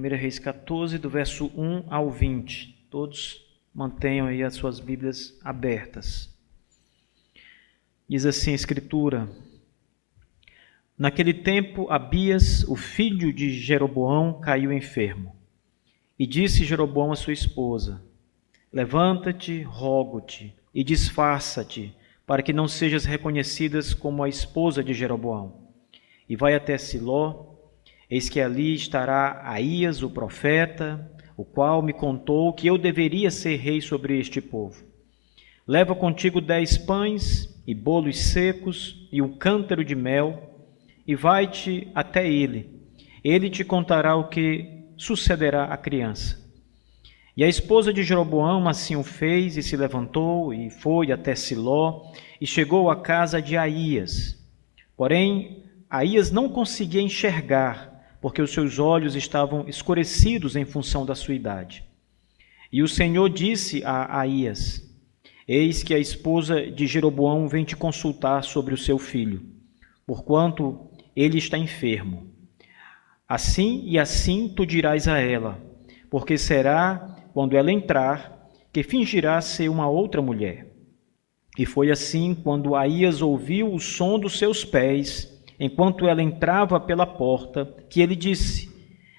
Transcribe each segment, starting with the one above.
1 Reis 14, do verso 1 ao 20. Todos mantenham aí as suas Bíblias abertas. Diz assim a Escritura: Naquele tempo, Abias, o filho de Jeroboão, caiu enfermo. E disse Jeroboão à sua esposa: Levanta-te, rogo-te, e disfarça-te, para que não sejas reconhecidas como a esposa de Jeroboão. E vai até Siló, eis que ali estará Aías, o profeta, o qual me contou que eu deveria ser rei sobre este povo. Leva contigo 10 pães e bolos secos e um cântaro de mel, e vai-te até ele. Ele te contará o que sucederá à criança. E a esposa de Jeroboão assim o fez, e se levantou, e foi até Siló, e chegou à casa de Aías. Porém, Aías não conseguia enxergar, porque os seus olhos estavam escurecidos em função da sua idade. E o Senhor disse a Aías: Eis que a esposa de Jeroboão vem te consultar sobre o seu filho, porquanto ele está enfermo. Assim e assim tu dirás a ela, porque será, quando ela entrar, que fingirá ser uma outra mulher. E foi assim, quando Aías ouviu o som dos seus pés, enquanto ela entrava pela porta, que ele disse: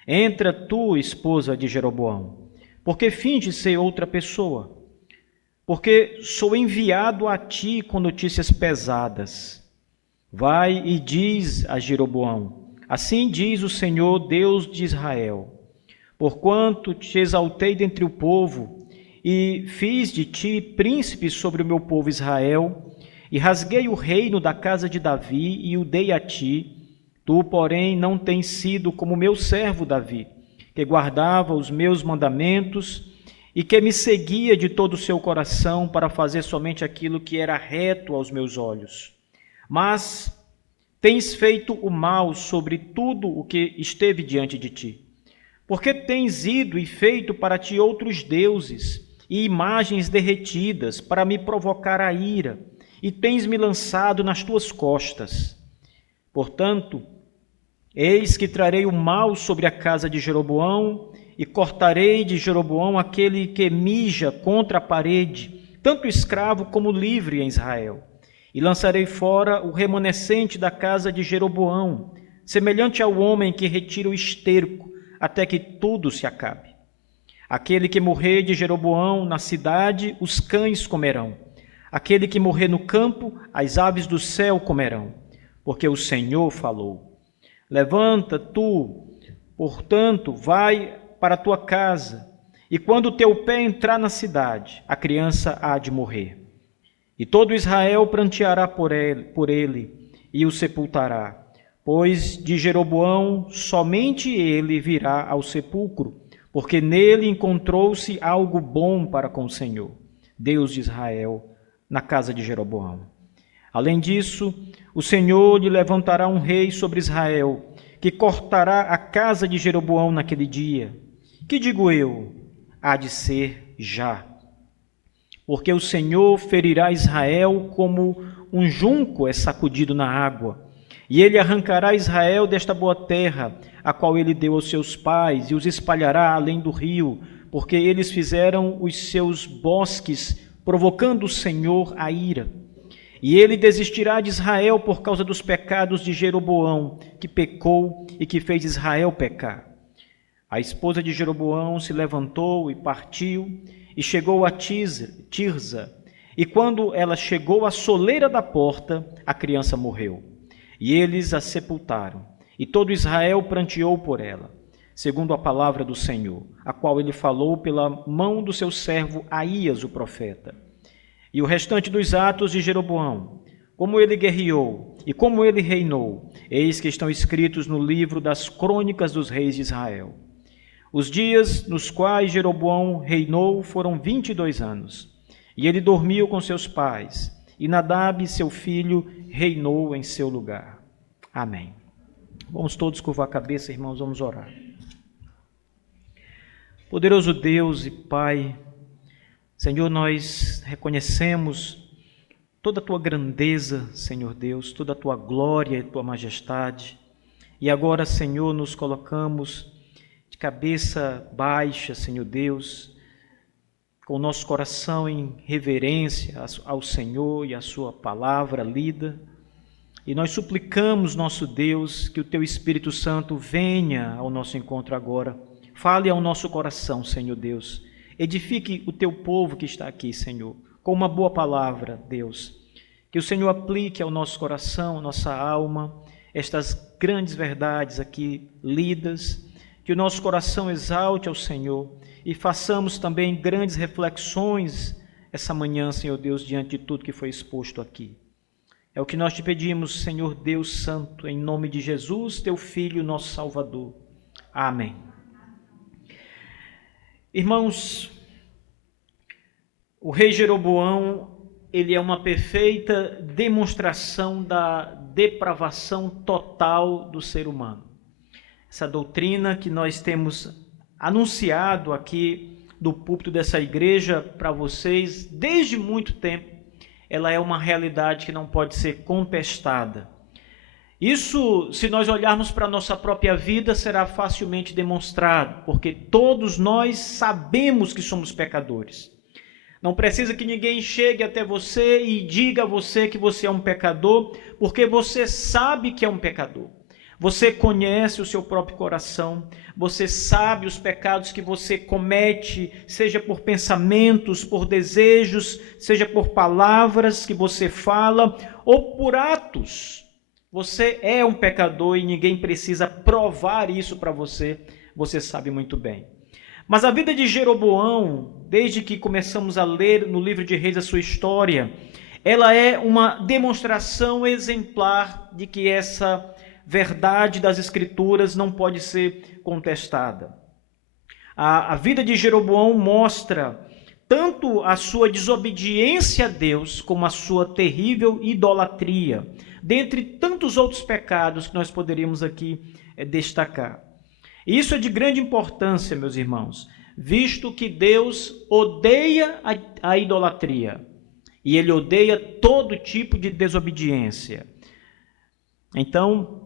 Entra tu, esposa de Jeroboão, porque finge ser outra pessoa? Porque sou enviado a ti com notícias pesadas. Vai e diz a Jeroboão: Assim diz o Senhor, Deus de Israel: Porquanto te exaltei dentre o povo e fiz de ti príncipe sobre o meu povo Israel, e rasguei o reino da casa de Davi e o dei a ti, tu, porém, não tens sido como meu servo Davi, que guardava os meus mandamentos e que me seguia de todo o seu coração para fazer somente aquilo que era reto aos meus olhos. Mas tens feito o mal sobre tudo o que esteve diante de ti. Porque tens ido e feito para ti outros deuses e imagens derretidas para me provocar a ira, e tens me lançado nas tuas costas. Portanto, eis que trarei o mal sobre a casa de Jeroboão, e cortarei de Jeroboão aquele que mija contra a parede, tanto escravo como livre em Israel. E lançarei fora o remanescente da casa de Jeroboão, semelhante ao homem que retira o esterco, até que tudo se acabe. Aquele que morrer de Jeroboão na cidade, os cães comerão. Aquele que morrer no campo, as aves do céu comerão. Porque o Senhor falou. Levanta tu, portanto, vai para a tua casa, e quando o teu pé entrar na cidade, a criança há de morrer. E todo Israel pranteará por ele e o sepultará, pois de Jeroboão somente ele virá ao sepulcro, porque nele encontrou-se algo bom para com o Senhor, Deus de Israel, na casa de Jeroboão. Além disso, o Senhor lhe levantará um rei sobre Israel, que cortará a casa de Jeroboão naquele dia. Que digo eu? Há de ser já. Porque o Senhor ferirá Israel como um junco é sacudido na água, e ele arrancará Israel desta boa terra, a qual ele deu aos seus pais, e os espalhará além do rio, porque eles fizeram os seus bosques, provocando o Senhor a ira. E ele desistirá de Israel por causa dos pecados de Jeroboão, que pecou e que fez Israel pecar. A esposa de Jeroboão se levantou e partiu, e chegou a Tirza, e quando ela chegou à soleira da porta, a criança morreu. E eles a sepultaram, e todo Israel pranteou por ela, segundo a palavra do Senhor, a qual ele falou pela mão do seu servo Aías, o profeta. E o restante dos atos de Jeroboão, como ele guerreou e como ele reinou, eis que estão escritos no livro das crônicas dos reis de Israel. Os dias nos quais Jeroboão reinou foram 22 anos, e ele dormiu com seus pais, e Nadab, seu filho, reinou em seu lugar. Amém. Vamos todos curvar a cabeça, irmãos, vamos orar. Poderoso Deus e Pai, Senhor, nós reconhecemos toda a Tua grandeza, Senhor Deus, toda a Tua glória e Tua majestade, e agora, Senhor, nos colocamos de cabeça baixa, Senhor Deus, com o nosso coração em reverência ao Senhor e à sua palavra lida. E nós suplicamos, nosso Deus, que o Teu Espírito Santo venha ao nosso encontro agora. Fale ao nosso coração, Senhor Deus. Edifique o Teu povo que está aqui, Senhor, com uma boa palavra, Deus. Que o Senhor aplique ao nosso coração, à nossa alma, estas grandes verdades aqui lidas. Que o nosso coração exalte ao Senhor e façamos também grandes reflexões essa manhã, Senhor Deus, diante de tudo que foi exposto aqui. É o que nós te pedimos, Senhor Deus Santo, em nome de Jesus, Teu Filho, nosso Salvador. Amém. Irmãos, o rei Jeroboão, ele é uma perfeita demonstração da depravação total do ser humano. Essa doutrina que nós temos anunciado aqui do púlpito dessa igreja para vocês desde muito tempo, ela é uma realidade que não pode ser contestada. Isso, se nós olharmos para a nossa própria vida, será facilmente demonstrado, porque todos nós sabemos que somos pecadores. Não precisa que ninguém chegue até você e diga a você que você é um pecador, porque você sabe que é um pecador. Você conhece o seu próprio coração, você sabe os pecados que você comete, seja por pensamentos, por desejos, seja por palavras que você fala ou por atos. Você é um pecador e ninguém precisa provar isso para você, você sabe muito bem. Mas a vida de Jeroboão, desde que começamos a ler no livro de Reis a sua história, ela é uma demonstração exemplar de que essa verdade das Escrituras não pode ser contestada. A vida de Jeroboão mostra tanto a sua desobediência a Deus como a sua terrível idolatria, dentre tantos outros pecados que nós poderíamos aqui destacar. E isso é de grande importância, meus irmãos, visto que Deus odeia a idolatria e Ele odeia todo tipo de desobediência. Então,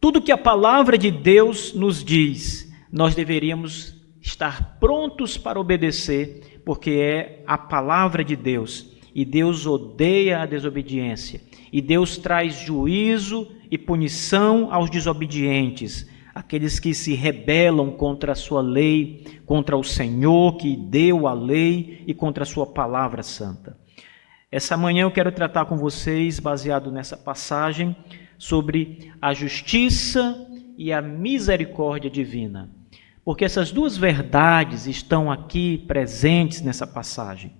tudo que a palavra de Deus nos diz, nós deveríamos estar prontos para obedecer, porque é a palavra de Deus. E Deus odeia a desobediência. E Deus traz juízo e punição aos desobedientes, aqueles que se rebelam contra a sua lei, contra o Senhor que deu a lei e contra a sua palavra santa. Essa manhã eu quero tratar com vocês, baseado nessa passagem, sobre a justiça e a misericórdia divina. Porque essas duas verdades estão aqui presentes nessa passagem.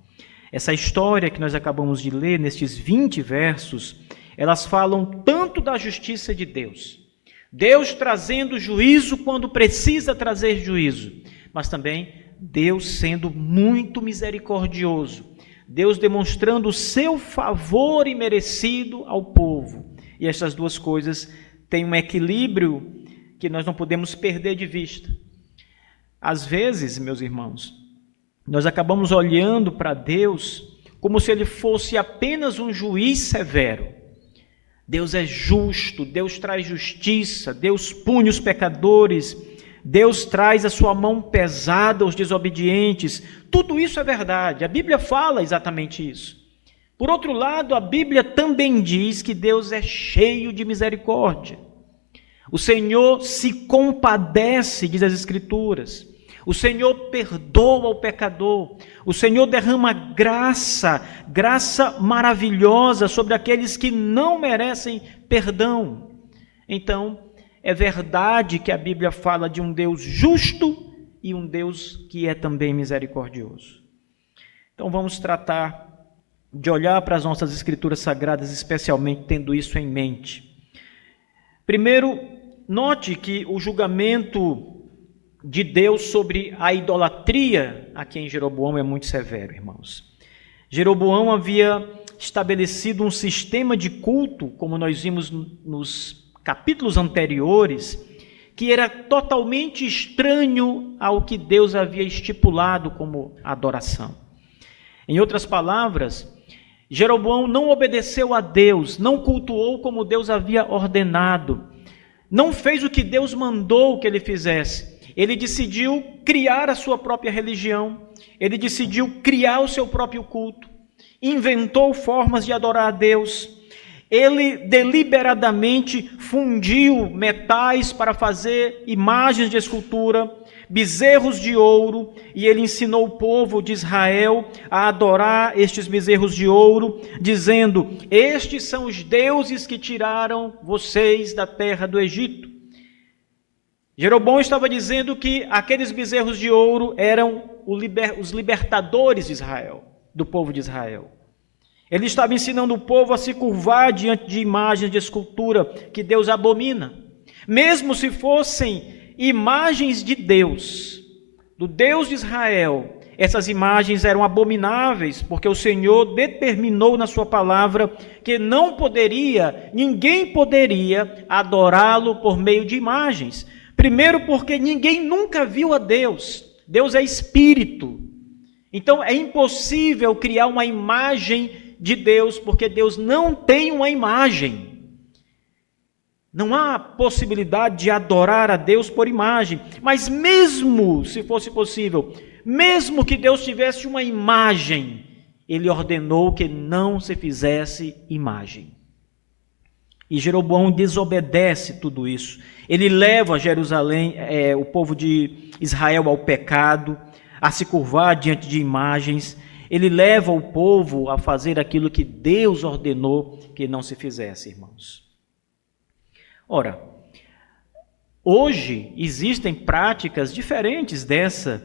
Essa história que nós acabamos de ler, nestes 20 versos, elas falam tanto da justiça de Deus. Deus trazendo juízo quando precisa trazer juízo, mas também Deus sendo muito misericordioso. Deus demonstrando o seu favor imerecido ao povo. E essas duas coisas têm um equilíbrio que nós não podemos perder de vista. Às vezes, meus irmãos, nós acabamos olhando para Deus como se Ele fosse apenas um juiz severo. Deus é justo, Deus traz justiça, Deus pune os pecadores, Deus traz a sua mão pesada aos desobedientes. Tudo isso é verdade, a Bíblia fala exatamente isso. Por outro lado, a Bíblia também diz que Deus é cheio de misericórdia. O Senhor se compadece, diz as Escrituras. O Senhor perdoa o pecador. O Senhor derrama graça maravilhosa sobre aqueles que não merecem perdão. Então, é verdade que a Bíblia fala de um Deus justo e um Deus que é também misericordioso. Então, vamos tratar de olhar para as nossas Escrituras Sagradas, especialmente tendo isso em mente. Primeiro, note que o julgamento de Deus sobre a idolatria aqui em Jeroboão é muito severo, irmãos. Jeroboão havia estabelecido um sistema de culto, como nós vimos nos capítulos anteriores, que era totalmente estranho ao que Deus havia estipulado como adoração. Em outras palavras, Jeroboão não obedeceu a Deus, não cultuou como Deus havia ordenado, não fez o que Deus mandou que ele fizesse. ele decidiu criar a sua própria religião, ele decidiu criar o seu próprio culto, inventou formas de adorar a Deus, ele deliberadamente fundiu metais para fazer imagens de escultura, bezerros de ouro, e ele ensinou o povo de Israel a adorar estes bezerros de ouro, dizendo: estes são os deuses que tiraram vocês da terra do Egito. Jeroboão estava dizendo que aqueles bezerros de ouro eram os libertadores de Israel, do povo de Israel. Ele estava ensinando o povo a se curvar diante de imagens de escultura que Deus abomina, mesmo se fossem imagens de Deus, do Deus de Israel. Essas imagens eram abomináveis, porque o Senhor determinou na sua palavra que ninguém poderia adorá-lo por meio de imagens. Primeiro, porque ninguém nunca viu a Deus. Deus é espírito. Então é impossível criar uma imagem de Deus, porque Deus não tem uma imagem. Não há possibilidade de adorar a Deus por imagem. Mas mesmo se fosse possível, mesmo que Deus tivesse uma imagem, ele ordenou que não se fizesse imagem. E Jeroboão desobedece tudo isso. Ele leva Jerusalém, o povo de Israel ao pecado, a se curvar diante de imagens. Ele leva o povo a fazer aquilo que Deus ordenou que não se fizesse, irmãos. Ora, hoje existem práticas diferentes dessa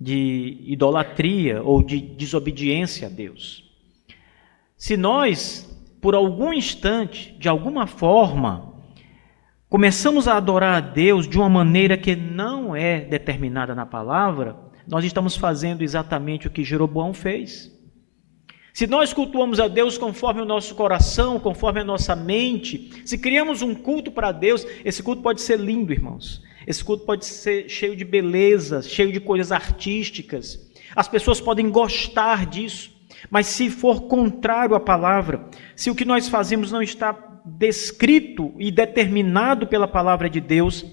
de idolatria ou de desobediência a Deus. Se nós, por algum instante, de alguma forma, começamos a adorar a Deus de uma maneira que não é determinada na palavra, nós estamos fazendo exatamente o que Jeroboão fez. Se nós cultuamos a Deus conforme o nosso coração, conforme a nossa mente, se criamos um culto para Deus, esse culto pode ser lindo, irmãos. Esse culto pode ser cheio de beleza, cheio de coisas artísticas. As pessoas podem gostar disso, mas se for contrário à palavra, se o que nós fazemos não está descrito e determinado pela palavra de Deus,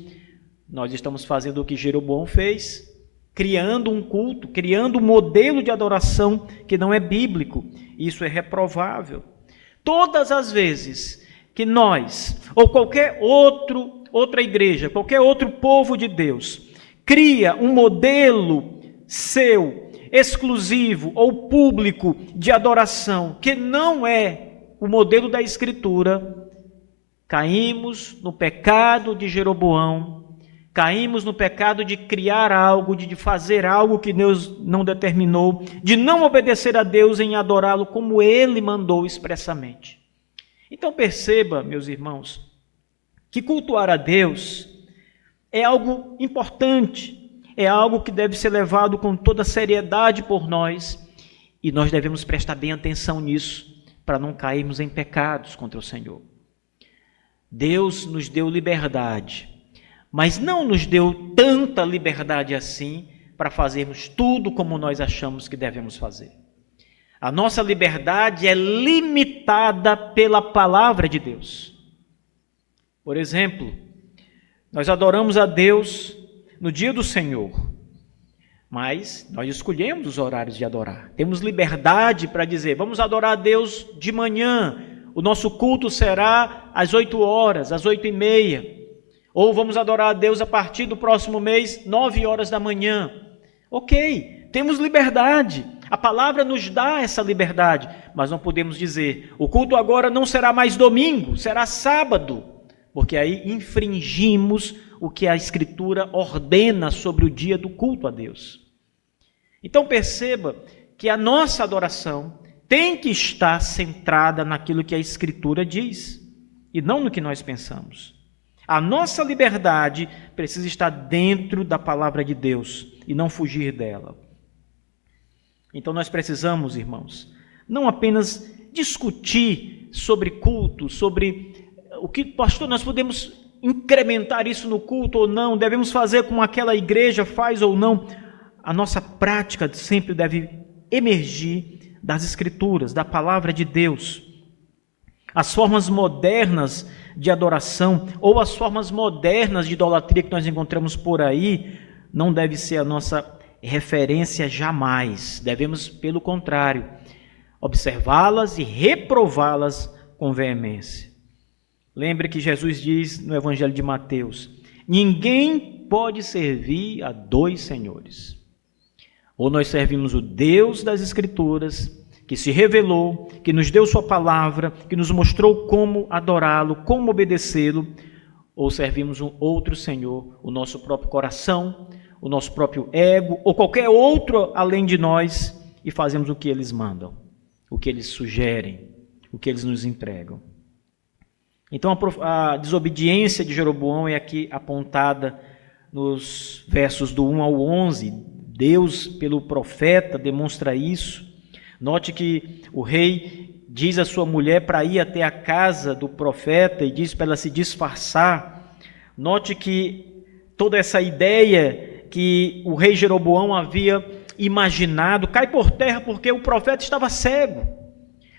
nós estamos fazendo o que Jeroboão fez, criando um culto, criando um modelo de adoração que não é bíblico. Isso é reprovável. Todas as vezes que nós, ou qualquer outra igreja, qualquer outro povo de Deus, cria um modelo seu, exclusivo ou público de adoração, que não é o modelo da Escritura, caímos no pecado de Jeroboão, caímos no pecado de criar algo, de fazer algo que Deus não determinou, de não obedecer a Deus em adorá-lo como Ele mandou expressamente. Então perceba, meus irmãos, que cultuar a Deus é algo importante, é algo que deve ser levado com toda seriedade por nós, e nós devemos prestar bem atenção nisso, para não cairmos em pecados contra o Senhor. Deus nos deu liberdade, mas não nos deu tanta liberdade assim para fazermos tudo como nós achamos que devemos fazer. A nossa liberdade é limitada pela palavra de Deus. Por exemplo, nós adoramos a Deus no dia do Senhor, mas nós escolhemos os horários de adorar. Temos liberdade para dizer: vamos adorar a Deus de manhã, o nosso culto será às 8 horas, às 8h30. Ou vamos adorar a Deus a partir do próximo mês, 9 horas da manhã. Ok, temos liberdade. A palavra nos dá essa liberdade. Mas não podemos dizer: o culto agora não será mais domingo, será sábado. Porque aí infringimos o que a Escritura ordena sobre o dia do culto a Deus. Então perceba que a nossa adoração tem que estar centrada naquilo que a Escritura diz, e não no que nós pensamos. A nossa liberdade precisa estar dentro da palavra de Deus e não fugir dela. Então nós precisamos, irmãos, não apenas discutir sobre culto, sobre o que, pastor, nós podemos incrementar isso no culto ou não, devemos fazer como aquela igreja faz ou não. A nossa prática sempre deve emergir das Escrituras, da palavra de Deus. As formas modernas de adoração ou as formas modernas de idolatria que nós encontramos por aí, não deve ser a nossa referência jamais. Devemos, pelo contrário, observá-las e reprová-las com veemência. Lembre que Jesus diz no Evangelho de Mateus: ninguém pode servir a dois senhores. Ou nós servimos o Deus das Escrituras, que se revelou, que nos deu sua palavra, que nos mostrou como adorá-lo, como obedecê-lo, ou servimos um outro Senhor, o nosso próprio coração, o nosso próprio ego, ou qualquer outro além de nós, e fazemos o que eles mandam, o que eles sugerem, o que eles nos entregam. Então a desobediência de Jeroboão é aqui apontada nos versos do 1 ao 11. Deus, pelo profeta, demonstra isso. Note que o rei diz à sua mulher para ir até a casa do profeta e diz para ela se disfarçar. Note que toda essa ideia que o rei Jeroboão havia imaginado cai por terra porque o profeta estava cego.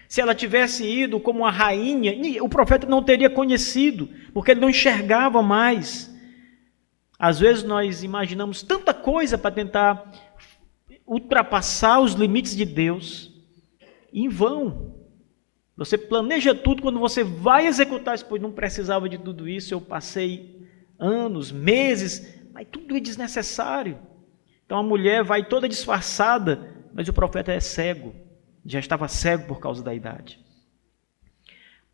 Se ela tivesse ido como a rainha, o profeta não teria conhecido, porque ele não enxergava mais. Às vezes nós imaginamos tanta coisa para tentar ultrapassar os limites de Deus, em vão. Você planeja tudo, quando você vai executar isso, pois não precisava de tudo isso, eu passei anos, meses, mas tudo é desnecessário. Então a mulher vai toda disfarçada, mas o profeta é cego, já estava cego por causa da idade.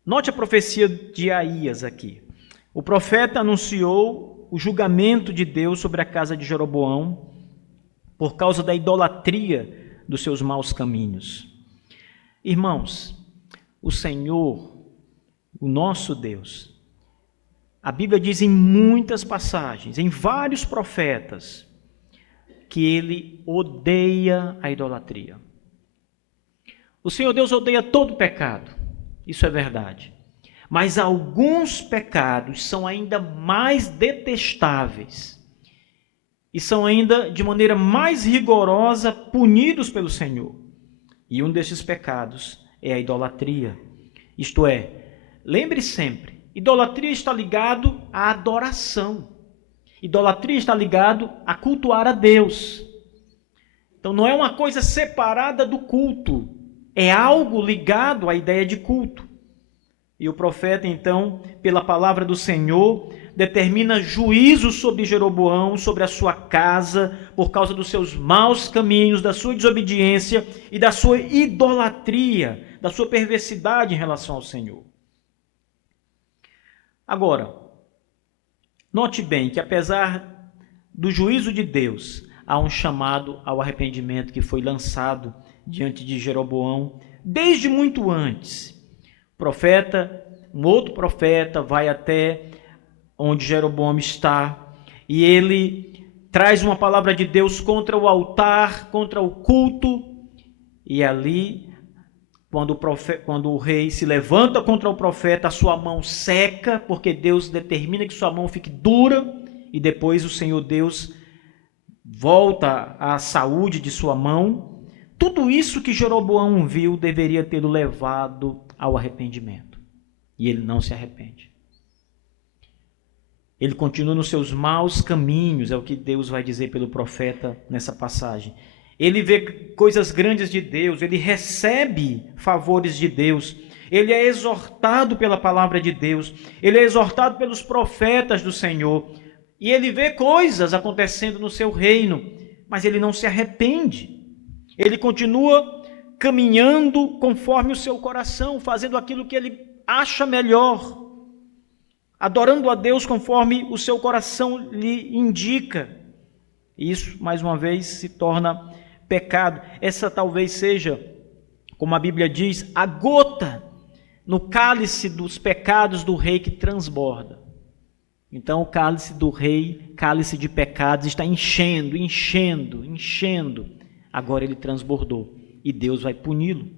Note a profecia de Aías aqui. O profeta anunciou o julgamento de Deus sobre a casa de Jeroboão por causa da idolatria dos seus maus caminhos. Irmãos, o Senhor, o nosso Deus, a Bíblia diz em muitas passagens, em vários profetas, que Ele odeia a idolatria. O Senhor Deus odeia todo pecado, isso é verdade. Mas alguns pecados são ainda mais detestáveis e são ainda, de maneira mais rigorosa, punidos pelo Senhor. E um desses pecados é a idolatria. Isto é, lembre sempre, idolatria está ligado à adoração. Idolatria está ligado a cultuar a Deus. Então não é uma coisa separada do culto, é algo ligado à ideia de culto. E o profeta, então, pela palavra do Senhor, determina juízo sobre Jeroboão, sobre a sua casa, por causa dos seus maus caminhos, da sua desobediência e da sua idolatria, da sua perversidade em relação ao Senhor. Agora, note bem que apesar do juízo de Deus, há um chamado ao arrependimento que foi lançado diante de Jeroboão desde muito antes. Um outro profeta vai até onde Jeroboão está e ele traz uma palavra de Deus contra o altar, contra o culto, e ali, quando o rei se levanta contra o profeta, a sua mão seca, porque Deus determina que sua mão fique dura, e depois o Senhor Deus volta à saúde de sua mão. Tudo isso que Jeroboão viu deveria tê-lo levado ao arrependimento. E ele não se arrepende. Ele continua nos seus maus caminhos, é o que Deus vai dizer pelo profeta nessa passagem. Ele vê coisas grandes de Deus, ele recebe favores de Deus, ele é exortado pela palavra de Deus, ele é exortado pelos profetas do Senhor, e ele vê coisas acontecendo no seu reino, mas ele não se arrepende. Ele continua caminhando conforme o seu coração, fazendo aquilo que ele acha melhor, adorando a Deus conforme o seu coração lhe indica. Isso, mais uma vez, se torna pecado. Essa talvez seja, como a Bíblia diz, a gota no cálice dos pecados do rei que transborda. Então o cálice do rei, cálice de pecados, está enchendo. Agora ele transbordou e Deus vai puni-lo.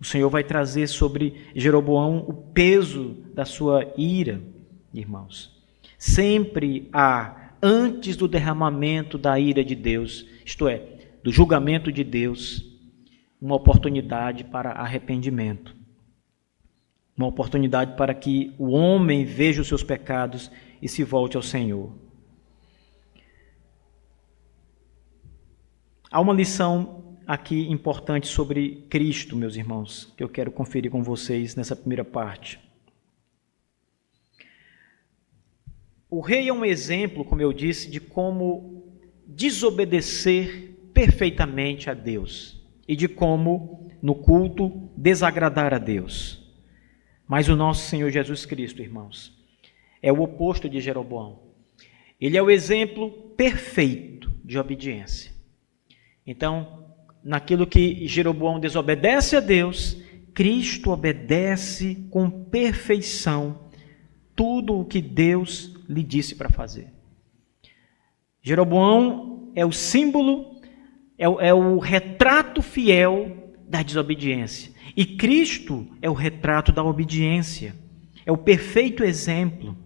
O Senhor vai trazer sobre Jeroboão o peso da sua ira, irmãos. Sempre há, antes do derramamento da ira de Deus, isto é, do julgamento de Deus, uma oportunidade para arrependimento. uma oportunidade para que o homem veja os seus pecados e se volte ao Senhor. Há uma lição aqui importante sobre Cristo, meus irmãos, que eu quero conferir com vocês nessa primeira parte. O rei é um exemplo, como eu disse, de como desobedecer perfeitamente a Deus e de como, no culto, desagradar a Deus. Mas o nosso Senhor Jesus Cristo, irmãos, é o oposto de Jeroboão. Ele é o exemplo perfeito de obediência. Então, naquilo que Jeroboão desobedece a Deus, Cristo obedece com perfeição tudo o que Deus lhe disse para fazer. Jeroboão é o símbolo, é o retrato fiel da desobediência. E Cristo é o retrato da obediência, é o perfeito exemplo.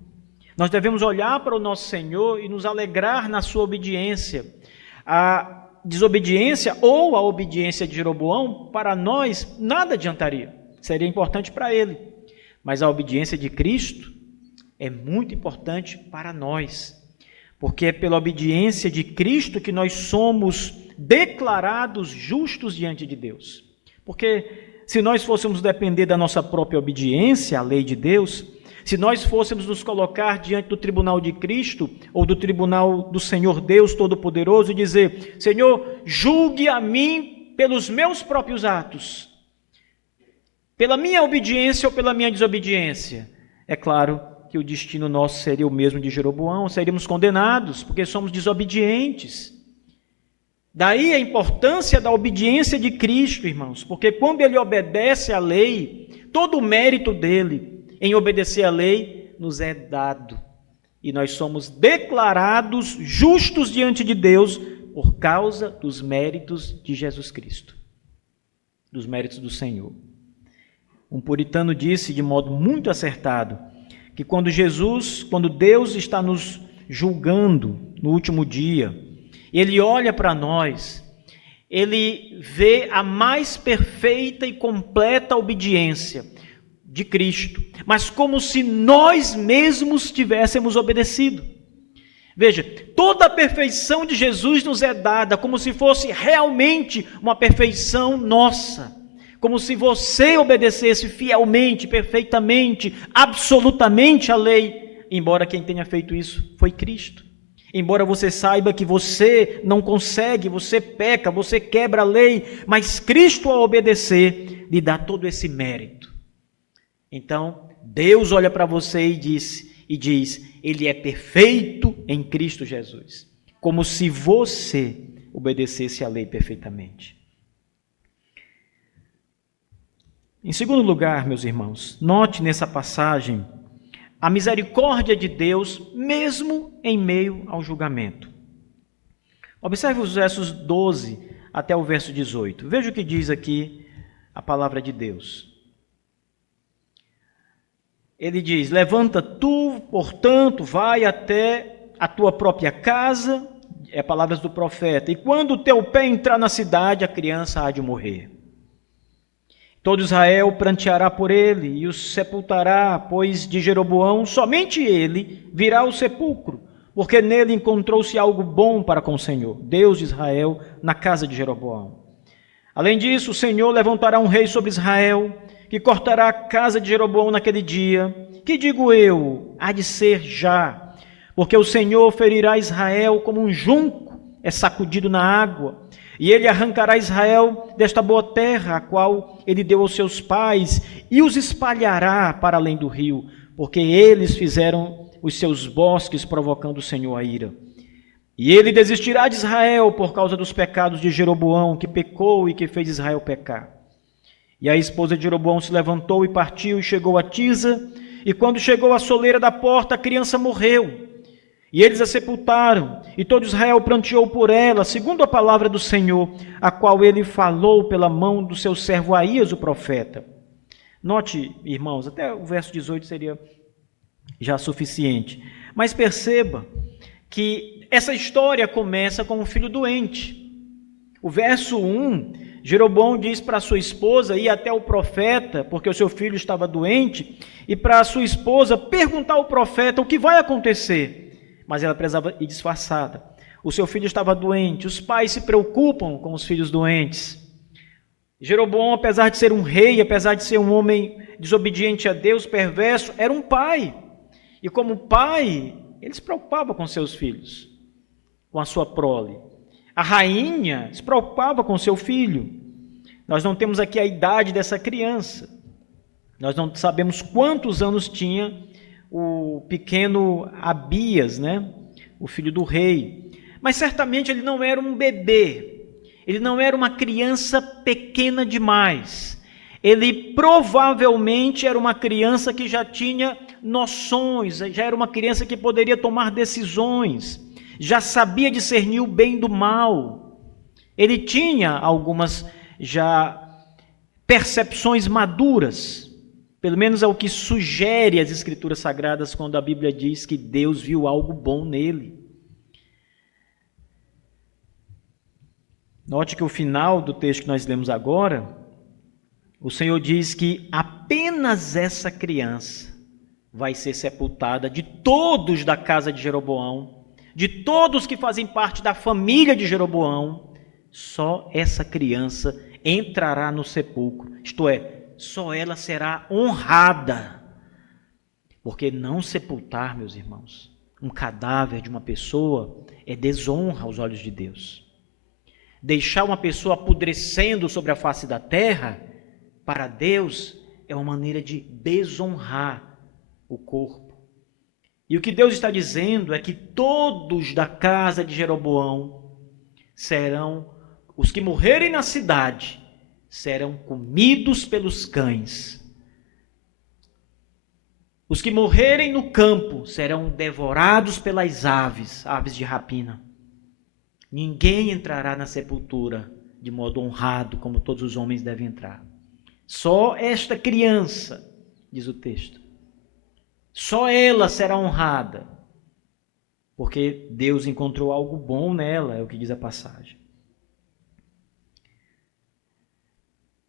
Nós devemos olhar para o nosso Senhor e nos alegrar na sua obediência. A desobediência ou a obediência de Jeroboão, para nós, nada adiantaria. Seria importante para ele. Mas a obediência de Cristo é muito importante para nós. Porque é pela obediência de Cristo que nós somos declarados justos diante de Deus. Porque se nós fôssemos depender da nossa própria obediência à lei de Deus, se nós fôssemos nos colocar diante do tribunal de Cristo, ou do tribunal do Senhor Deus Todo-Poderoso, e dizer: Senhor, julgue a mim pelos meus próprios atos, pela minha obediência ou pela minha desobediência, é claro que o destino nosso seria o mesmo de Jeroboão, seríamos condenados, porque somos desobedientes. Daí a importância da obediência de Cristo, irmãos, porque quando ele obedece à lei, todo o mérito dele em obedecer à lei nos é dado. E nós somos declarados justos diante de Deus por causa dos méritos de Jesus Cristo, dos méritos do Senhor. Um puritano disse de modo muito acertado que quando Deus está nos julgando no último dia, ele olha para nós, ele vê a mais perfeita e completa obediência de Cristo, mas como se nós mesmos tivéssemos obedecido. Veja, toda a perfeição de Jesus nos é dada como se fosse realmente uma perfeição nossa, como se você obedecesse fielmente, perfeitamente, absolutamente a lei, embora quem tenha feito isso foi Cristo. Embora você saiba que você não consegue, você peca, você quebra a lei, mas Cristo, ao obedecer, lhe dá todo esse mérito. Então, Deus olha para você e diz, ele é perfeito em Cristo Jesus, como se você obedecesse a lei perfeitamente. Em segundo lugar, meus irmãos, note nessa passagem a misericórdia de Deus, mesmo em meio ao julgamento. Observe os versos 12 até o verso 18. Veja o que diz aqui a palavra de Deus. Ele diz: levanta tu, portanto, vai até a tua própria casa, é palavras do profeta, e quando o teu pé entrar na cidade, a criança há de morrer. Todo Israel pranteará por ele e o sepultará, pois de Jeroboão somente ele virá ao sepulcro, porque nele encontrou-se algo bom para com o Senhor, Deus de Israel, na casa de Jeroboão. Além disso, o Senhor levantará um rei sobre Israel, que cortará a casa de Jeroboão naquele dia. Que digo eu, há de ser já, porque o Senhor ferirá Israel como um junco é sacudido na água, e ele arrancará Israel desta boa terra, a qual ele deu aos seus pais, e os espalhará para além do rio, porque eles fizeram os seus bosques, provocando o Senhor a ira. E ele desistirá de Israel por causa dos pecados de Jeroboão, que pecou e que fez Israel pecar. E a esposa de Jeroboão se levantou e partiu e chegou a Tisa, e quando chegou à soleira da porta, a criança morreu. E eles a sepultaram, e todo Israel pranteou por ela, segundo a palavra do Senhor, a qual ele falou pela mão do seu servo Aías, o profeta. Note, irmãos, até o verso 18 seria já suficiente. Mas perceba que essa história começa com um filho doente. O verso 1 Jeroboão diz para sua esposa ir até o profeta, porque o seu filho estava doente, e para sua esposa perguntar ao profeta o que vai acontecer. Mas ela precisava ir disfarçada. O seu filho estava doente, os pais se preocupam com os filhos doentes. Jeroboão, apesar de ser um rei, apesar de ser um homem desobediente a Deus, perverso, era um pai. E como pai, ele se preocupava com seus filhos, com a sua prole. A rainha se preocupava com seu filho. Nós não temos aqui a idade dessa criança. Nós não sabemos quantos anos tinha o pequeno Abias, né? O filho do rei. Mas certamente ele não era um bebê. Ele não era uma criança pequena demais. Ele provavelmente era uma criança que já tinha noções, já era uma criança que poderia tomar decisões, já sabia discernir o bem do mal. Ele tinha algumas já percepções maduras, pelo menos é o que sugere as Escrituras Sagradas quando a Bíblia diz que Deus viu algo bom nele. Note que o final do texto que nós lemos agora, o Senhor diz que apenas essa criança vai ser sepultada de todos da casa de Jeroboão, de todos que fazem parte da família de Jeroboão, só essa criança entrará no sepulcro, isto é, só ela será honrada. Porque não sepultar, meus irmãos, um cadáver de uma pessoa é desonra aos olhos de Deus. Deixar uma pessoa apodrecendo sobre a face da terra, para Deus, é uma maneira de desonrar o corpo. E o que Deus está dizendo é que todos da casa de Jeroboão serão, os que morrerem na cidade, serão comidos pelos cães. Os que morrerem no campo serão devorados pelas aves, aves de rapina. Ninguém entrará na sepultura de modo honrado, como todos os homens devem entrar. Só esta criança, diz o texto, só ela será honrada, porque Deus encontrou algo bom nela, é o que diz a passagem.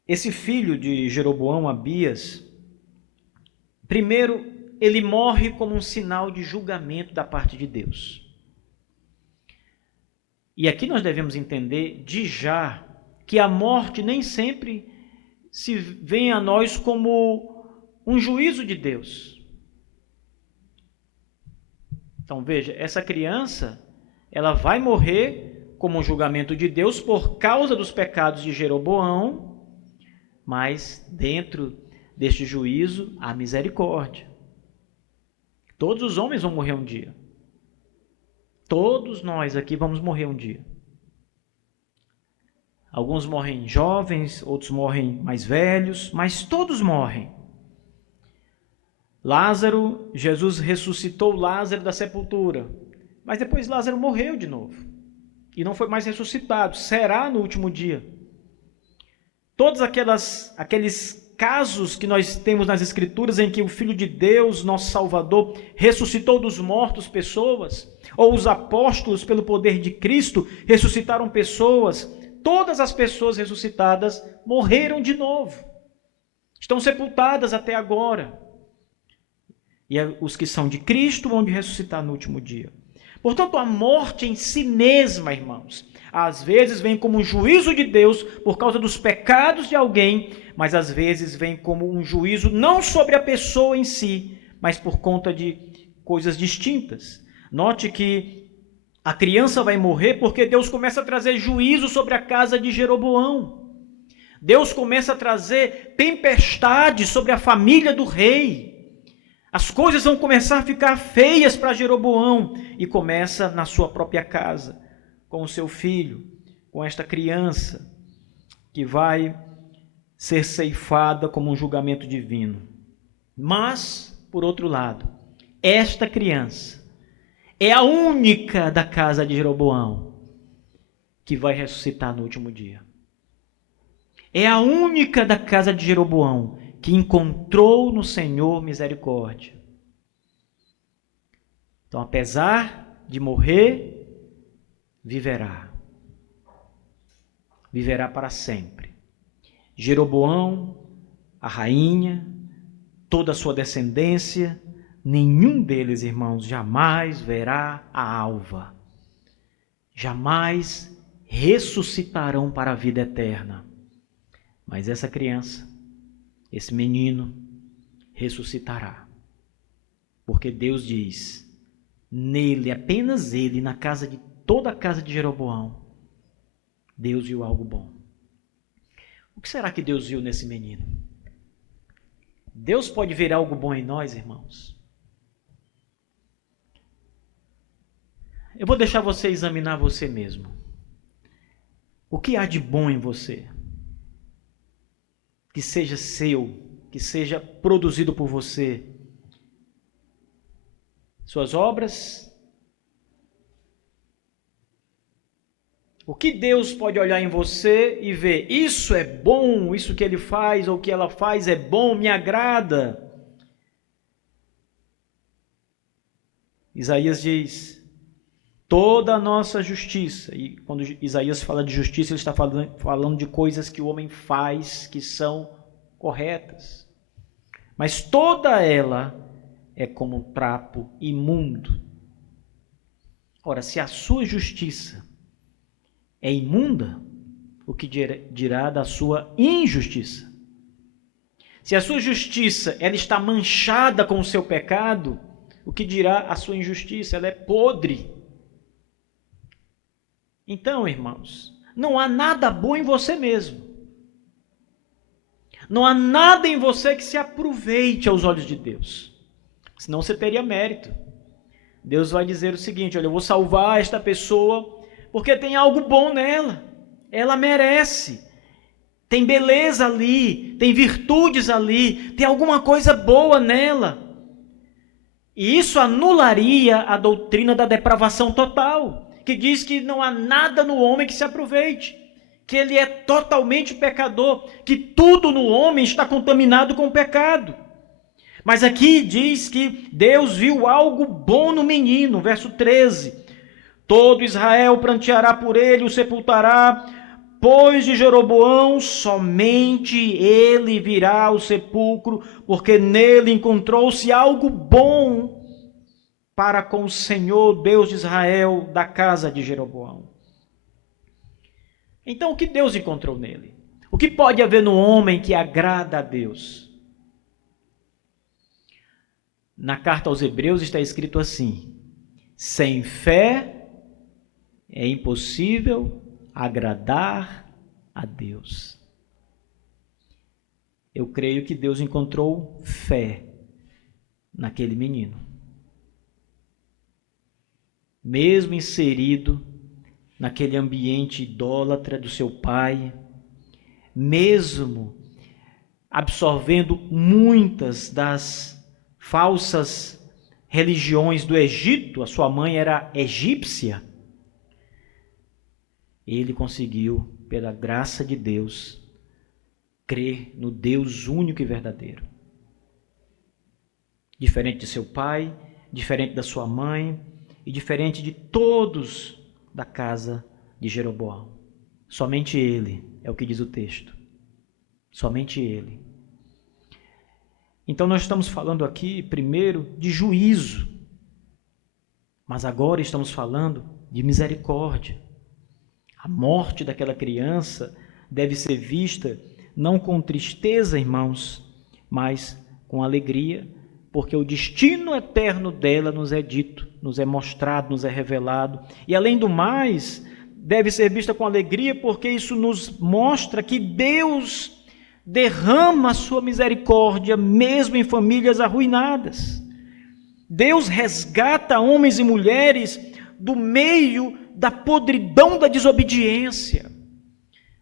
Esse filho de Jeroboão, Abias, primeiro, ele morre como um sinal de julgamento da parte de Deus. E aqui nós devemos entender de já que a morte nem sempre se vem a nós como um juízo de Deus. Então veja, essa criança, ela vai morrer como um julgamento de Deus por causa dos pecados de Jeroboão, mas dentro deste juízo há misericórdia. Todos os homens vão morrer um dia. Todos nós aqui vamos morrer um dia. Alguns morrem jovens, outros morrem mais velhos, mas todos morrem. Lázaro, Jesus ressuscitou Lázaro da sepultura, mas depois Lázaro morreu de novo e não foi mais ressuscitado, será no último dia. Todos aqueles casos que nós temos nas Escrituras em que o Filho de Deus, nosso Salvador, ressuscitou dos mortos pessoas, ou os apóstolos, pelo poder de Cristo, ressuscitaram pessoas, todas as pessoas ressuscitadas morreram de novo, estão sepultadas até agora. E os que são de Cristo vão de ressuscitar no último dia. Portanto, a morte em si mesma, irmãos, às vezes vem como um juízo de Deus por causa dos pecados de alguém, mas às vezes vem como um juízo não sobre a pessoa em si, mas por conta de coisas distintas. Note que a criança vai morrer porque Deus começa a trazer juízo sobre a casa de Jeroboão. Deus começa a trazer tempestade sobre a família do rei. As coisas vão começar a ficar feias para Jeroboão e começa na sua própria casa, com o seu filho, com esta criança que vai ser ceifada como um julgamento divino. Mas, por outro lado, esta criança é a única da casa de Jeroboão que vai ressuscitar no último dia. É a única da casa de Jeroboão que encontrou no Senhor misericórdia. Então, apesar de morrer, viverá. viverá para sempre. Jeroboão, a rainha, toda a sua descendência, nenhum deles, irmãos, jamais verá a alva. Jamais ressuscitarão para a vida eterna. Mas essa criança, esse menino, ressuscitará. Porque Deus diz, nele, apenas ele, na casa de toda a casa de Jeroboão, Deus viu algo bom. O que será que Deus viu nesse menino? Deus pode ver algo bom em nós, irmãos? Eu vou deixar você examinar você mesmo. O que há de bom em você? Que seja seu, que seja produzido por você. Suas obras. O que Deus pode olhar em você e ver? Isso é bom, isso que ele faz ou que ela faz é bom, me agrada. Isaías diz, toda a nossa justiça, e quando Isaías fala de justiça, ele está falando de coisas que o homem faz que são corretas. Mas toda ela é como um trapo imundo. Ora, se a sua justiça é imunda, o que dirá da sua injustiça? Se a sua justiça ela está manchada com o seu pecado, o que dirá a sua injustiça? Ela é podre. Então, irmãos, não há nada bom em você mesmo. Não há nada em você que se aproveite aos olhos de Deus. Senão você teria mérito. Deus vai dizer o seguinte, olha, eu vou salvar esta pessoa porque tem algo bom nela. Ela merece. Tem beleza ali, tem virtudes ali, tem alguma coisa boa nela. E isso anularia a doutrina da depravação total, que diz que não há nada no homem que se aproveite, que ele é totalmente pecador, que tudo no homem está contaminado com o pecado. Mas aqui diz que Deus viu algo bom no menino, verso 13. Todo Israel pranteará por ele, o sepultará, pois de Jeroboão somente ele virá ao sepulcro, porque nele encontrou-se algo bom para com o Senhor, Deus de Israel, da casa de Jeroboão. Então, o que Deus encontrou nele? O que pode haver no homem que agrada a Deus? Na carta aos Hebreus está escrito assim, sem fé é impossível agradar a Deus. Eu creio que Deus encontrou fé naquele menino. Mesmo inserido naquele ambiente idólatra do seu pai, mesmo absorvendo muitas das falsas religiões do Egito, a sua mãe era egípcia, ele conseguiu, pela graça de Deus, crer no Deus único e verdadeiro. Diferente de seu pai, diferente da sua mãe e diferente de todos da casa de Jeroboão. Somente ele, é o que diz o texto. Somente ele. Então nós estamos falando aqui, primeiro, de juízo. Mas agora estamos falando de misericórdia. A morte daquela criança deve ser vista não com tristeza, irmãos, mas com alegria, porque o destino eterno dela nos é dito, nos é mostrado, nos é revelado. E além do mais, deve ser vista com alegria, porque isso nos mostra que Deus derrama a sua misericórdia mesmo em famílias arruinadas. Deus resgata homens e mulheres do meio da podridão da desobediência.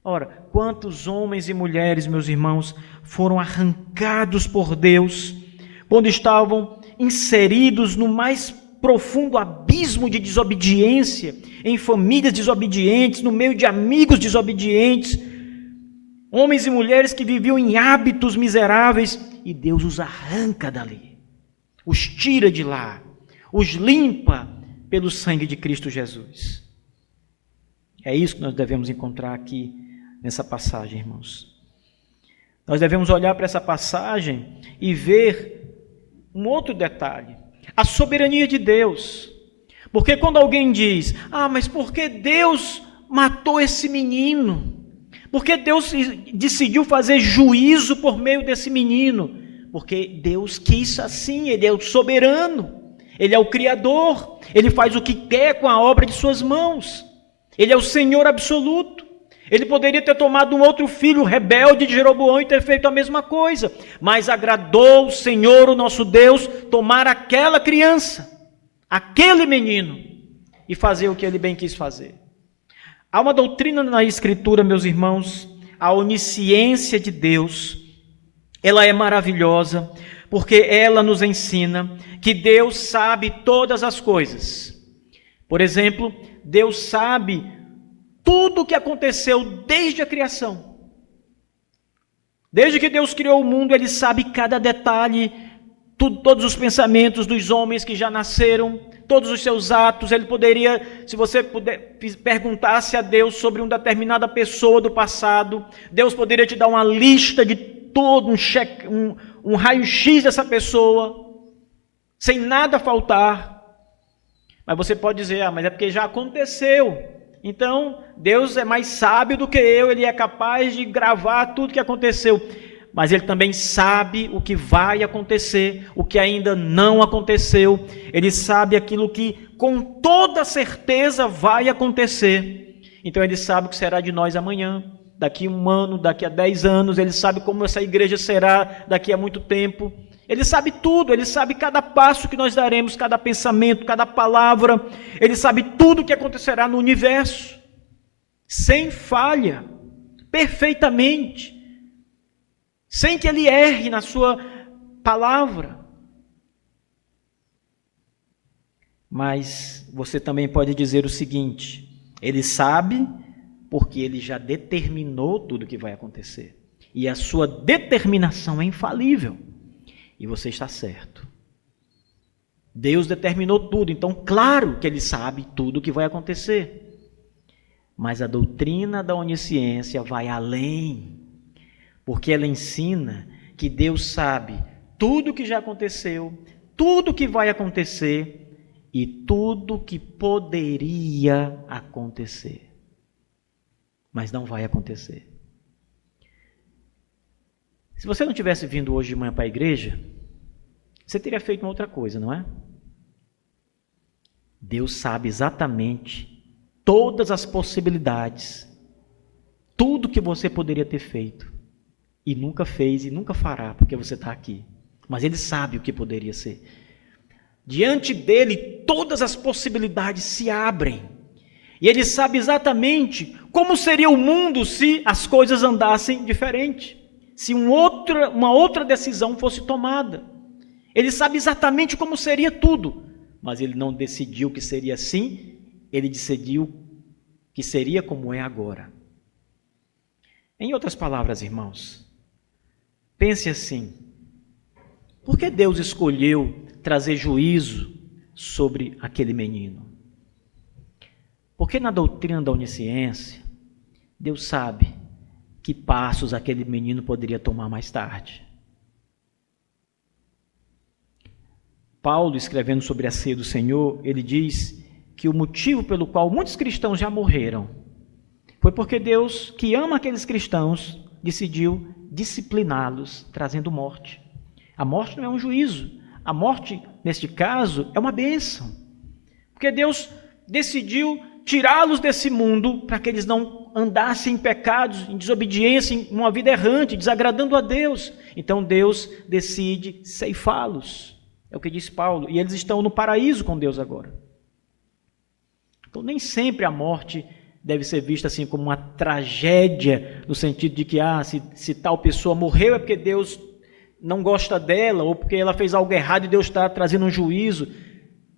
Ora, quantos homens e mulheres, meus irmãos, foram arrancados por Deus quando estavam inseridos no mais profundo abismo de desobediência, em famílias desobedientes, no meio de amigos desobedientes, homens e mulheres que viviam em hábitos miseráveis, e Deus os arranca dali, os tira de lá, os limpa pelo sangue de Cristo Jesus. É isso que nós devemos encontrar aqui nessa passagem, irmãos. Nós devemos olhar para essa passagem e ver um outro detalhe: a soberania de Deus. Porque quando alguém diz, mas por que Deus matou esse menino? Por que Deus decidiu fazer juízo por meio desse menino? Porque Deus quis assim, Ele é o soberano, Ele é o Criador, Ele faz o que quer com a obra de suas mãos, Ele é o Senhor absoluto. Ele poderia ter tomado um outro filho rebelde de Jeroboão e ter feito a mesma coisa, mas agradou o Senhor, o nosso Deus, tomar aquela criança, aquele menino, e fazer o que Ele bem quis fazer. Há uma doutrina na Escritura, meus irmãos, a onisciência de Deus. Ela é maravilhosa, porque ela nos ensina que Deus sabe todas as coisas. Por exemplo, Deus sabe tudo o que aconteceu desde a criação. Desde que Deus criou o mundo, Ele sabe cada detalhe, todos os pensamentos dos homens que já nasceram, todos os seus atos. Ele poderia, se você perguntasse a Deus sobre uma determinada pessoa do passado, Deus poderia te dar uma lista de todo, um raio-x dessa pessoa, sem nada faltar. Mas você pode dizer, mas é porque já aconteceu. Então, Deus é mais sábio do que eu, Ele é capaz de gravar tudo que aconteceu. Mas Ele também sabe o que vai acontecer, o que ainda não aconteceu. Ele sabe aquilo que com toda certeza vai acontecer. Então Ele sabe o que será de nós amanhã, daqui a 1 ano, daqui a 10 anos. Ele sabe como essa igreja será daqui a muito tempo. Ele sabe tudo, Ele sabe cada passo que nós daremos, cada pensamento, cada palavra. Ele sabe tudo o que acontecerá no universo, sem falha, perfeitamente, sem que Ele erre na sua palavra. Mas você também pode dizer o seguinte: Ele sabe porque Ele já determinou tudo o que vai acontecer. E a sua determinação é infalível. E você está certo. Deus determinou tudo, então claro que Ele sabe tudo o que vai acontecer. Mas a doutrina da onisciência vai além, porque ela ensina que Deus sabe tudo o que já aconteceu, tudo o que vai acontecer e tudo o que poderia acontecer. Mas não vai acontecer. Se você não tivesse vindo hoje de manhã para a igreja, você teria feito uma outra coisa, não é? Deus sabe exatamente todas as possibilidades, tudo que você poderia ter feito, e nunca fez e nunca fará, porque você está aqui. Mas Ele sabe o que poderia ser. Diante dEle, todas as possibilidades se abrem, e Ele sabe exatamente como seria o mundo se as coisas andassem diferente. Se uma outra decisão fosse tomada. Ele sabe exatamente como seria tudo, mas Ele não decidiu que seria assim, Ele decidiu que seria como é agora. Em outras palavras, irmãos, pense assim: por que Deus escolheu trazer juízo sobre aquele menino? Porque na doutrina da onisciência, Deus sabe que passos aquele menino poderia tomar mais tarde. Paulo, escrevendo sobre a ceia do Senhor, ele diz que o motivo pelo qual muitos cristãos já morreram foi porque Deus, que ama aqueles cristãos, decidiu discipliná-los, trazendo morte. A morte não é um juízo. A morte, neste caso, é uma bênção. Porque Deus decidiu tirá-los desse mundo para que eles não andassem em pecados, em desobediência, em uma vida errante, desagradando a Deus. Então Deus decide ceifá-los. É o que diz Paulo. E eles estão no paraíso com Deus agora. Então nem sempre a morte deve ser vista assim como uma tragédia, no sentido de que se tal pessoa morreu é porque Deus não gosta dela, ou porque ela fez algo errado e Deus está trazendo um juízo.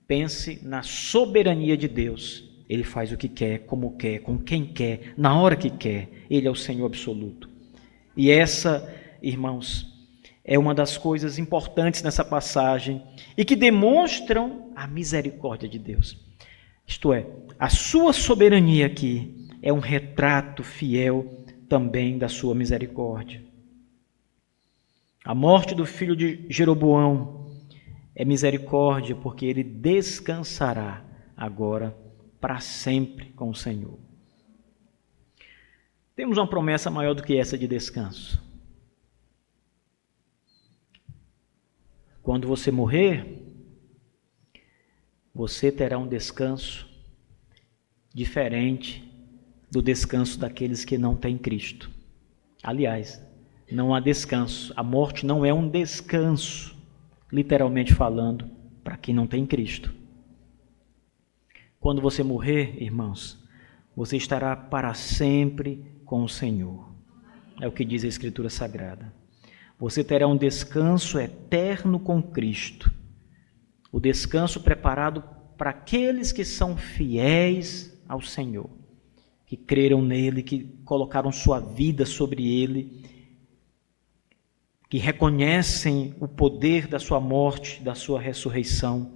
Pense na soberania de Deus. Ele faz o que quer, como quer, com quem quer, na hora que quer. Ele é o Senhor absoluto. E essa, irmãos, é uma das coisas importantes nessa passagem e que demonstram a misericórdia de Deus. Isto é, a sua soberania aqui é um retrato fiel também da sua misericórdia. A morte do filho de Jeroboão é misericórdia, porque ele descansará agora para sempre com o Senhor. Temos uma promessa maior do que essa de descanso. Quando você morrer, você terá um descanso diferente do descanso daqueles que não têm Cristo. Aliás, não há descanso. A morte não é um descanso, literalmente falando, para quem não tem Cristo. Quando você morrer, irmãos, você estará para sempre com o Senhor. É o que diz a Escritura Sagrada. Você terá um descanso eterno com Cristo. O descanso preparado para aqueles que são fiéis ao Senhor, que creram nele, que colocaram sua vida sobre ele, que reconhecem o poder da sua morte, da sua ressurreição,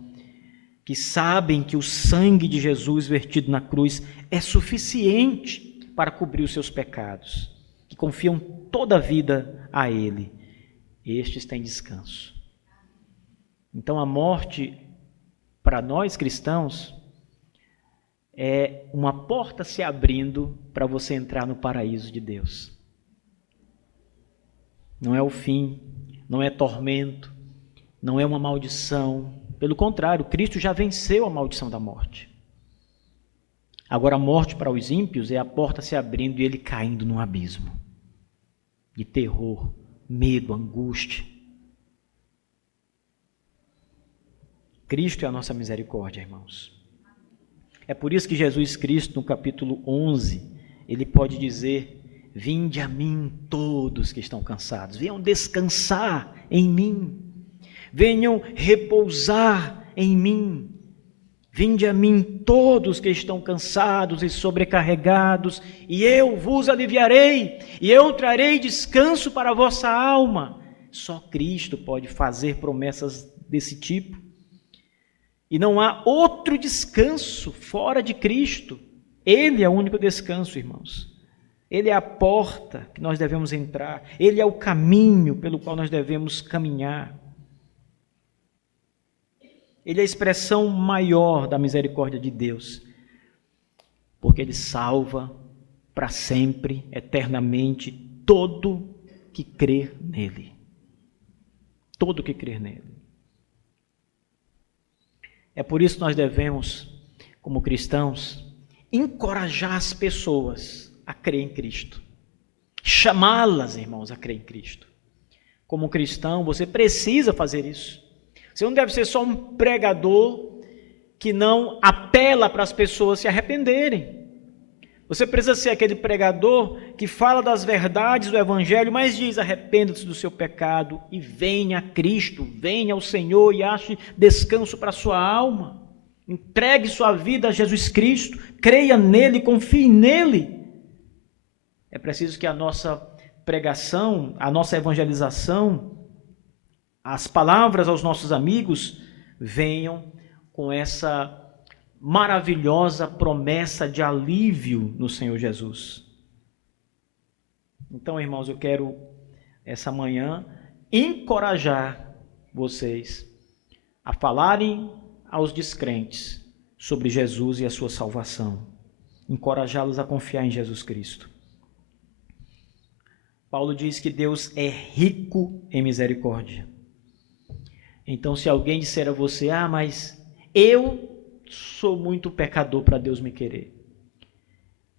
que sabem que o sangue de Jesus vertido na cruz é suficiente para cobrir os seus pecados, que confiam toda a vida a ele. Estes têm descanso. Então a morte, para nós cristãos, é uma porta se abrindo para você entrar no paraíso de Deus. Não é o fim, não é tormento, não é uma maldição. Pelo contrário, Cristo já venceu a maldição da morte. Agora a morte para os ímpios é a porta se abrindo e ele caindo num abismo de terror, medo, angústia. Cristo é a nossa misericórdia, irmãos. É por isso que Jesus Cristo, no capítulo 11, ele pode dizer: vinde a mim todos que estão cansados, venham descansar em mim, venham repousar em mim. Vinde a mim todos que estão cansados e sobrecarregados, e eu vos aliviarei, e eu trarei descanso para a vossa alma. Só Cristo pode fazer promessas desse tipo. E não há outro descanso fora de Cristo. Ele é o único descanso, irmãos. Ele é a porta que nós devemos entrar. Ele é o caminho pelo qual nós devemos caminhar. Ele é a expressão maior da misericórdia de Deus, porque Ele salva para sempre, eternamente, todo que crer nele. Todo que crer nele. É por isso que nós devemos, como cristãos, encorajar as pessoas a crer em Cristo. Chamá-las, irmãos, a crer em Cristo. Como cristão, você precisa fazer isso. Você não deve ser só um pregador que não apela para as pessoas se arrependerem. Você precisa ser aquele pregador que fala das verdades do Evangelho, mas diz: arrependa-se do seu pecado e venha a Cristo, venha ao Senhor e ache descanso para a sua alma. Entregue sua vida a Jesus Cristo, creia nele, confie nele. É preciso que a nossa pregação, a nossa evangelização, as palavras aos nossos amigos venham com essa maravilhosa promessa de alívio no Senhor Jesus. Então, irmãos, eu quero essa manhã encorajar vocês a falarem aos descrentes sobre Jesus e a sua salvação, encorajá-los a confiar em Jesus Cristo. Paulo diz que Deus é rico em misericórdia. Então, se alguém disser a você: mas eu sou muito pecador para Deus me querer.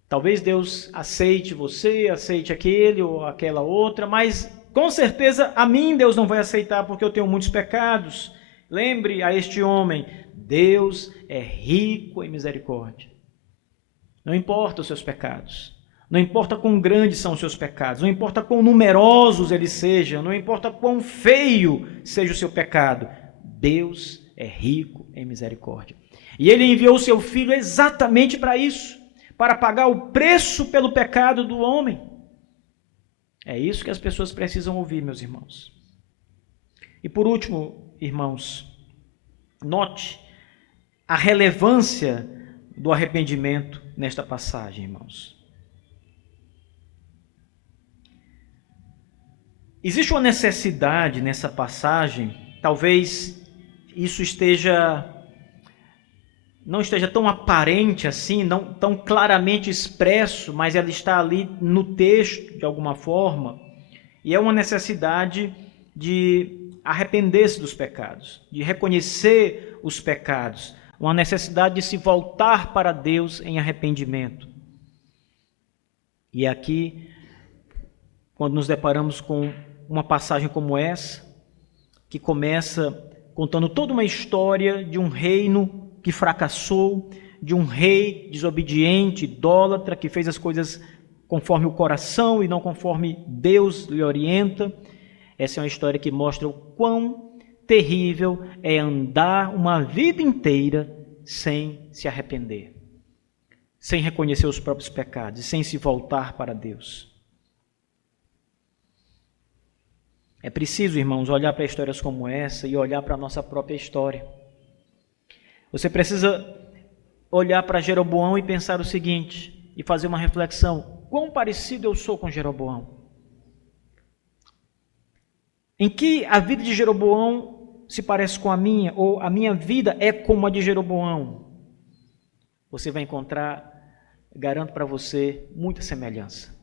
Talvez Deus aceite você, aceite aquele ou aquela outra, mas com certeza a mim Deus não vai aceitar porque eu tenho muitos pecados. Lembre a este homem: Deus é rico em misericórdia. Não importa os seus pecados. Não importa quão grandes são os seus pecados, não importa quão numerosos eles sejam, não importa quão feio seja o seu pecado, Deus é rico em misericórdia. E Ele enviou o seu Filho exatamente para isso, para pagar o preço pelo pecado do homem. É isso que as pessoas precisam ouvir, meus irmãos. E por último, irmãos, note a relevância do arrependimento nesta passagem, irmãos. Existe uma necessidade nessa passagem, talvez isso não esteja tão aparente assim, não tão claramente expresso, mas ela está ali no texto de alguma forma, e é uma necessidade de arrepender-se dos pecados, de reconhecer os pecados, uma necessidade de se voltar para Deus em arrependimento. E aqui, quando nos deparamos com uma passagem como essa, que começa contando toda uma história de um reino que fracassou, de um rei desobediente, idólatra, que fez as coisas conforme o coração e não conforme Deus lhe orienta. Essa é uma história que mostra o quão terrível é andar uma vida inteira sem se arrepender, sem reconhecer os próprios pecados e sem se voltar para Deus. É preciso, irmãos, olhar para histórias como essa e olhar para a nossa própria história. Você precisa olhar para Jeroboão e pensar o seguinte, e fazer uma reflexão: quão parecido eu sou com Jeroboão? Em que a vida de Jeroboão se parece com a minha, ou a minha vida é como a de Jeroboão? Você vai encontrar, garanto para você, muita semelhança.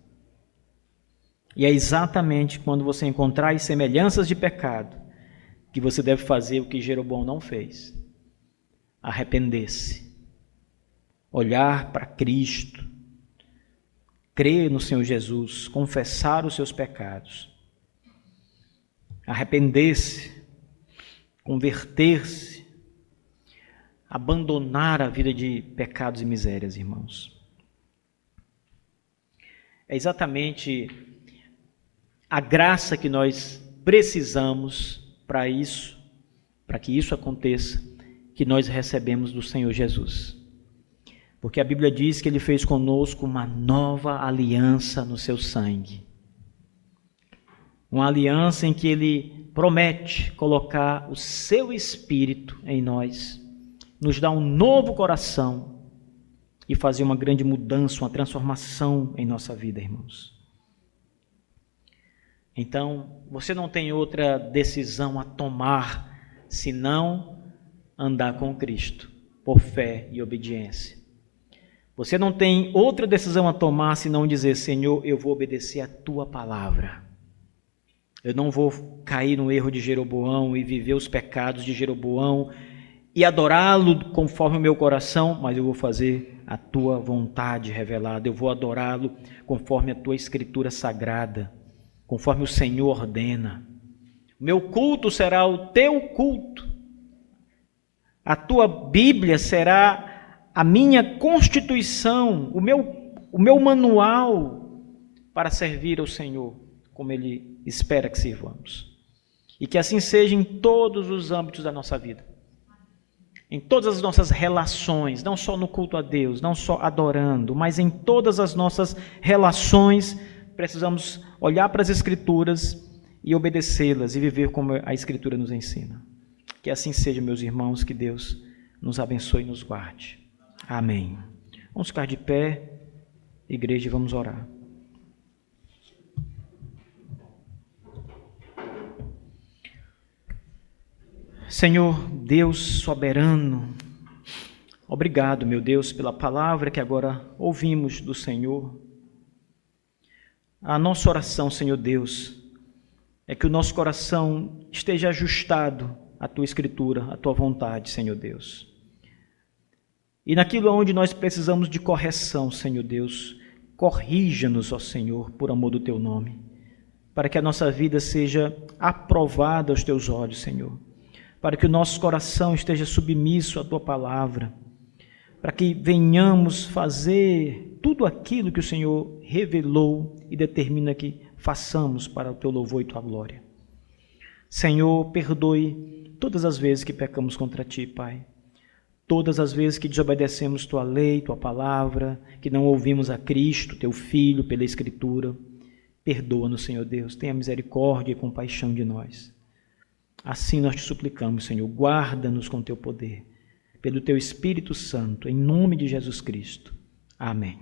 E é exatamente quando você encontrar as semelhanças de pecado que você deve fazer o que Jeroboão não fez: arrepender-se, olhar para Cristo, crer no Senhor Jesus, confessar os seus pecados, arrepender-se, converter-se, abandonar a vida de pecados e misérias, irmãos. É exatamente a graça que nós precisamos para isso, para que isso aconteça, que nós recebemos do Senhor Jesus. Porque a Bíblia diz que Ele fez conosco uma nova aliança no seu sangue. Uma aliança em que Ele promete colocar o seu Espírito em nós, nos dar um novo coração e fazer uma grande mudança, uma transformação em nossa vida, irmãos. Então, você não tem outra decisão a tomar senão andar com Cristo, por fé e obediência. Você não tem outra decisão a tomar senão dizer: Senhor, eu vou obedecer a Tua palavra. Eu não vou cair no erro de Jeroboão e viver os pecados de Jeroboão e adorá-lo conforme o meu coração, mas eu vou fazer a Tua vontade revelada. Eu vou adorá-lo conforme a Tua Escritura sagrada, conforme o Senhor ordena. O meu culto será o Teu culto. A Tua Bíblia será a minha constituição, o meu manual para servir ao Senhor, como Ele espera que sirvamos. E que assim seja em todos os âmbitos da nossa vida. Em todas as nossas relações, não só no culto a Deus, não só adorando, mas em todas as nossas relações, precisamos olhar para as Escrituras e obedecê-las e viver como a Escritura nos ensina. Que assim seja, meus irmãos, que Deus nos abençoe e nos guarde. Amém. Vamos ficar de pé, igreja, e vamos orar. Senhor Deus soberano, obrigado, meu Deus, pela palavra que agora ouvimos do Senhor. A nossa oração, Senhor Deus, é que o nosso coração esteja ajustado à Tua Escritura, à Tua vontade, Senhor Deus. E naquilo onde nós precisamos de correção, Senhor Deus, corrija-nos, ó Senhor, por amor do Teu nome, para que a nossa vida seja aprovada aos Teus olhos, Senhor, para que o nosso coração esteja submisso à Tua palavra, para que venhamos fazer tudo aquilo que o Senhor revelou e determina que façamos para o Teu louvor e Tua glória. Senhor, perdoe todas as vezes que pecamos contra Ti, Pai. Todas as vezes que desobedecemos Tua lei, Tua palavra, que não ouvimos a Cristo, Teu Filho, pela Escritura. Perdoa-nos, Senhor Deus. Tenha misericórdia e compaixão de nós. Assim nós Te suplicamos, Senhor. Guarda-nos com Teu poder, pelo Teu Espírito Santo, em nome de Jesus Cristo. Amém.